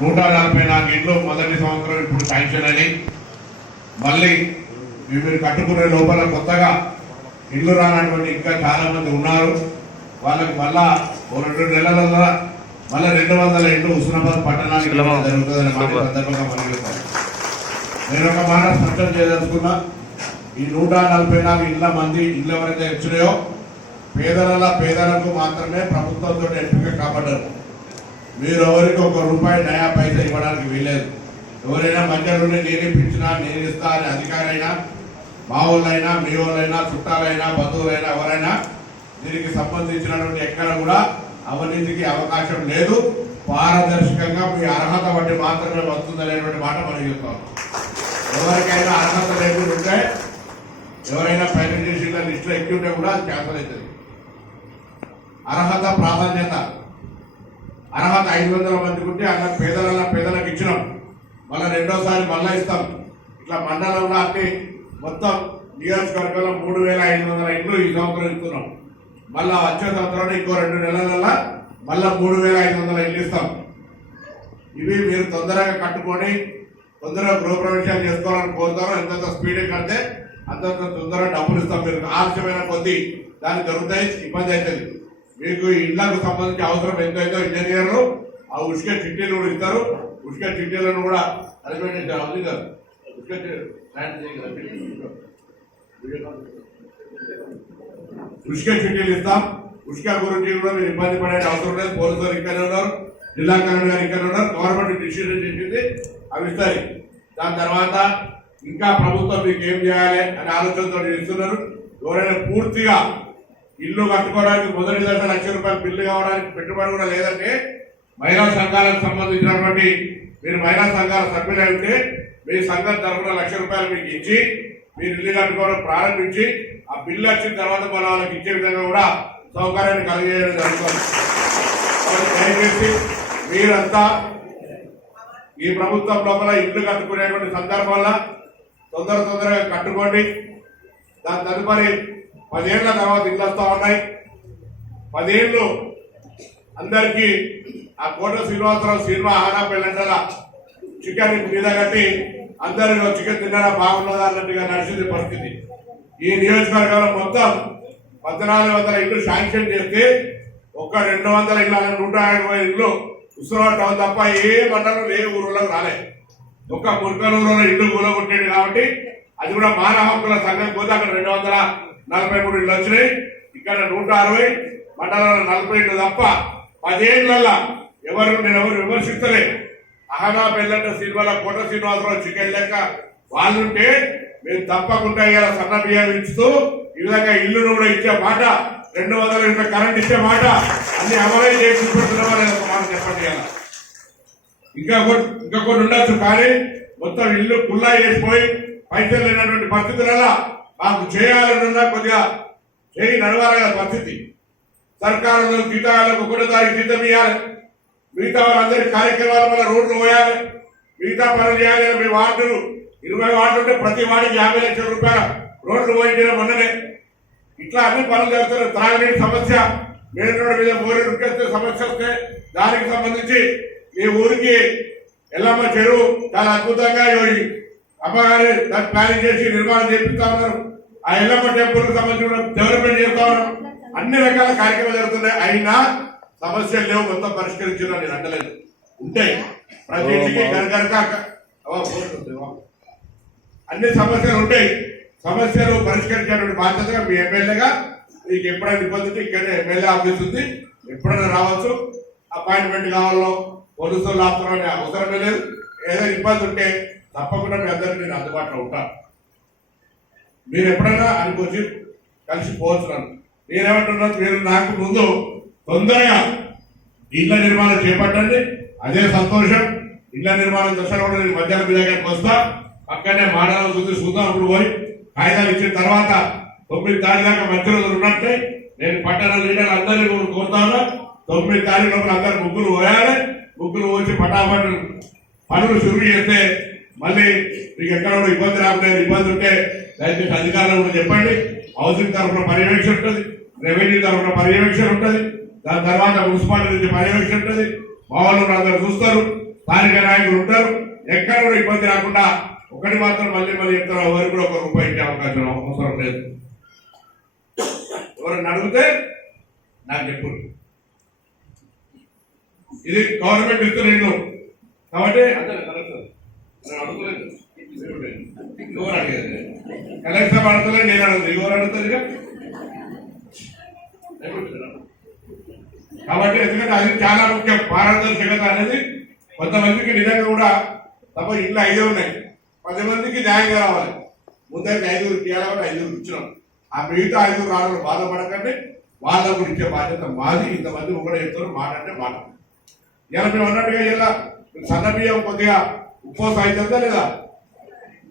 144 ఇండ్లు మొదటి సంవత్సరం ఇప్పుడు శాంక్షన్ అని మళ్ళీ మీరు కట్టుకునే లోపల కొత్తగా ఇల్లు రానటువంటి ఇంకా చాలా మంది ఉన్నారు. వాళ్ళకి మళ్ళా 2 నెలలలో మళ్ళీ 200 ఇండ్లు హుస్నాబాద్ పట్టణానికి జరుగుతుందని సందర్భంగా మనకి నేను ఒక మాట స్పష్టం చేయదలుచుకున్నా. ఈ 144 ఇళ్ళ మంది ఇళ్ళు ఎవరైతే వచ్చినాయో పేదలకు మాత్రమే ప్రభుత్వంతో ఎంపిక కాబడ్డారు. మీరు ఎవరికి 1 రూపాయి నయా పైసా ఇవ్వడానికి వీలేదు. ఎవరైనా మధ్యలోనే నేను ఇప్పించినా నేను ఇస్తా అని అధికారైనా మా వాళ్ళైనా మీ వాళ్ళైనా చుట్టాలైనా బంధువులైనా ఎవరైనా దీనికి సంబంధించినటువంటి ఎక్కడ కూడా అవినీతికి అవకాశం లేదు. పారదర్శకంగా మీ అర్హత బట్టి మాత్రమే వస్తుందనేటువంటి మాట మనం చెప్తాం. ఎవరికైనా అర్హత లేకుండా ఉంటే ఎవరైనా ప్రైవేట్ చేసిన లిస్టులో ఎక్కి ఉంటే కూడా అది క్యాన్సల్ అవుతుంది. అర్హత ప్రాధాన్యత అర్హత 500 మందికి ఉంటే అలా పేదలకు ఇచ్చినాం. మళ్ళీ రెండోసారి మళ్ళా ఇస్తాం. ఇట్లా మండలంలో అన్ని మొత్తం నియోజకవర్గంలో 3500 ఇండ్లు ఈ సంవత్సరం ఇస్తున్నాం. మళ్ళా వచ్చే సంవత్సరంలో ఇంకో 2 నెలల మళ్ళా 3500 ఇండ్లు ఇస్తాం. ఇవి మీరు తొందరగా కట్టుకొని తొందరగా గృహప్రవేశాలు చేసుకోవాలని కోరుతారో ఎంతంత స్పీడ్ కడితే అంతంత తొందరగా డబ్బులు ఇస్తాం. మీరు ఆలస్యమైన కొద్దీ దానికి దొరుకుతాయి, ఇబ్బంది అవుతుంది. మీకు ఇళ్లకు సంబంధించి అవసరం ఎంతైతే ఇంజనీర్లు ఆ ఉష్క చిట్టీలు కూడా ఇస్తారు. ఉష్క చిట్టీలను కూడా అరేంజ్మెంట్ చేస్తారు. అవుతుంది కదా ఉష్క చిట్టీలు ఇస్తాం. ఉష్క గురించి కూడా మీరు ఇబ్బంది పడే అవసరం లేదు. పోలీసులు ఇక్కడే ఉన్నారు, జిల్లా కలెక్టర్ గారు ఇక్కడే ఉన్నారు. గవర్నమెంట్ డిసిషన్ చేసింది అవి ఇస్తారు. దాని తర్వాత ఇంకా ప్రభుత్వం మీకు ఏం చేయాలి అనే ఆలోచనతో ఇస్తున్నారు. ఎవరైనా పూర్తిగా ఇల్లు కట్టుకోవడానికి మొదటి దశ ₹1,00,000 బిల్లు కావడానికి పెట్టుబడి కూడా లేదంటే మహిళా సంఘాలకు సంబంధించినటువంటి మీరు మహిళా సంఘాల సభ్యులు అయితే మీ సంఘం తరఫున ₹1,00,000 మీకు ఇచ్చి మీరు ఇల్లు కట్టుకోవడం ప్రారంభించి ఆ బిల్లు వచ్చిన తర్వాత మన వాళ్ళకి ఇచ్చే విధంగా కూడా సౌకర్యాన్ని కలిగేయడం జరుగుతుంది. దయచేసి మీరంతా ఈ ప్రభుత్వం లోపల ఇల్లు కట్టుకునేటువంటి సందర్భంలో తొందరగా కట్టుకోండి. దాని తదుపరి 10 ఏళ్ల తర్వాత ఇల్లు వస్తూ ఉన్నాయి. 10 ఏళ్ళు అందరికీ ఆ కోట శ్రీనివాసరావు సినిమా ఆహార పెళ్ళంటల చికెన్ మీద కట్టి అందరూ చికెన్ తిన్నారా బాగున్నదా అన్నట్టుగా నడిచింది పరిస్థితి. ఈ నియోజకవర్గంలో మొత్తం 1400 ఇల్లు శాంక్షన్ చేస్తే ఒక్క 200 ఇళ్ళ 150 ఇల్లు హుస్నాబాద్ టౌన్ తప్ప ఏ మండలం ఏ ఊళ్ళకి రాలేదు. ఒక్క ముర్కలూరులో ఇల్లు కూలగొట్టేది కాబట్టి అది కూడా మానవ హక్కుల సంఘం పోతే అక్కడ 243 ఇళ్ళు వచ్చినాయి. ఇక్కడ 160 మండలంలో 40 ఇళ్ళు తప్ప 10 ఏళ్లలో నేను ఎవరు విమర్శిస్తలే. అహనా పెళ్ళంట సినిమాలో కోట శ్రీనివాసరావు చికెన్ లెక్క వాళ్ళుంటే మేము తప్పకుండా ఇలా సన్న బియ్యం ఇస్తూ ఈ విధంగా ఇల్లును కూడా ఇచ్చే మాట 200 యూనిట్ల కరెంట్ ఇచ్చే మాట అన్ని అమలై చేసి చూపెడుతున్నామని ఒక మాట చెప్పండి. ఇంకా కొన్ని ఉండొచ్చు కానీ మొత్తం ఇల్లు కుల్లా చేసిపోయి పైసలు లేనటువంటి పరిస్థితులలో మాకు చేయాలనున్నా కొద్దిగా చేయి నడవాలనే పరిస్థితి. సర్కారు జీతాలకు 1 తారీఖు జీతం ఇవ్వాలి. మిగతా వాళ్ళందరి కార్యక్రమాల వల్ల రోడ్లు పోయాలి, మిగతా పనులు చేయాలి. మీ వార్డులు 20 వార్డులు ఉంటే ప్రతి వాడికి ₹50 లక్షల రోడ్లు పోయించిన మొన్ననే. ఇట్లా అన్ని పనులు చేస్తున్నారు. త్రాగునీటి సమస్య, మెయిన్ రోడ్డు మీద బోరెడు ఉక్కేస్తే సమస్య వస్తే దానికి సంబంధించి ఈ ఊరికి ఎల్లమ్మ చెరువు చాలా అద్భుతంగా అమ్మగారి దాన్ని ప్లానింగ్ చేసి నిర్మాణం చేపిస్తా ఉన్నారు. ఆ ఎల్లమ్మ టెంపుల్ కు సంబంధించిన డెవలప్మెంట్ చేస్తా ఉన్నారు. అన్ని రకాల కార్యక్రమాలు జరుగుతున్నాయి. అయినా సమస్యలు లేవు, మొత్తం పరిష్కరించారు నేను అంటలేదు. ఉంటాయి ప్రతి ఇంటికి అన్ని సమస్యలు ఉంటాయి. సమస్యలు పరిష్కరించేటువంటి బాధ్యతగా మీ ఎమ్మెల్యేగా మీకు ఎప్పుడైనా ఇబ్బంది ఉంటే ఇక్కడ ఎమ్మెల్యే ఆఫీస్ ఉంది, ఎప్పుడైనా రావచ్చు. అపాయింట్మెంట్ కావాలో పోలీసులు ఆపుతున్న అవసరమే లేదు. ఏదైనా ఇబ్బంది ఉంటే తప్పకుండా మీ అందరికీ నేను అందుబాటులో ఉంటాను. మీరు ఎప్పుడైనా అనుకోవచ్చు కలిసి పోతున్నాను. నేనేమంటున్నాను, మీరు నాకు ముందు తొందరగా ఇళ్ల నిర్మాణం చేపట్టండి. అదే సంతోషం. ఇళ్ల నిర్మాణం దశలో కూడా నేను మధ్యాహ్నం మీ దగ్గరికి వస్తా. పక్కనే మాడలం చూద్దాం. అప్పుడు పోయి కాగితాలు ఇచ్చిన తర్వాత 9 తారీఖు దాకా మధ్యలో ఉన్నట్టే నేను పట్టణ లీడర్ అందరినీ కూడా కోరుతాను. 9 తారీఖు లోపల అందరు ముగ్గులు పోయాలి. ముగ్గులు వచ్చి పటాపట్ పనులు శురు చేస్తే మళ్ళీ మీకు ఎక్కడ కూడా ఇబ్బంది రాకుండా ఇబ్బంది ఉంటే దయచేసి అధికారులు కూడా చెప్పండి. హౌసింగ్ తరఫున పర్యవేక్షణ ఉంటుంది, రెవెన్యూ తరఫున పర్యవేక్షణ ఉంటుంది, దాని తర్వాత మున్సిపాలిటీ నుంచి పర్యవేక్షణ ఉంటుంది. మా వాళ్ళు అందరూ చూస్తారు. స్థానిక నాయకులు ఉంటారు, ఎక్కడ కూడా ఇబ్బంది రాకుండా. ఒకటి మాత్రం మళ్ళీ చెప్తారు, ఎవరికి కూడా ఒక రూపాయి ఇచ్చే అవకాశం అవసరం లేదు. ఎవరైనా అడిగితే నాకు చెప్పు, ఇది గవర్నమెంట్ ఇస్తున్న ఇల్లు కాబట్టి ఎవరు అడిగేది కలెక్టర్ అడుగుతుంది, నేను అడుగుతుంది, ఎవరు అడుగుతుంది కాబట్టి. ఎందుకంటే అది చాలా ముఖ్యం. పారదర్శకత అనేది కొంతమందికి నిజంగా కూడా తప్ప ఇంట్లో 5 ఉన్నాయి, 10 మందికి న్యాయంగా రావాలి. ముందరికి 5 ఇవ్వాలి, 5 ఇచ్చినాం. ఆ మిగతా 5 రాళ్ళు బాధపడకండి, వాళ్ళకు ఇచ్చే బాధ్యత మాది. ఇంతమంది ఒకటే చెప్తారు, మాట అంటే మాట. ఇలా మేము అన్నట్టుగా ఇలా సన్న బియ్యం కొద్దిగా ఉప్పు అవుతుందా లేదా?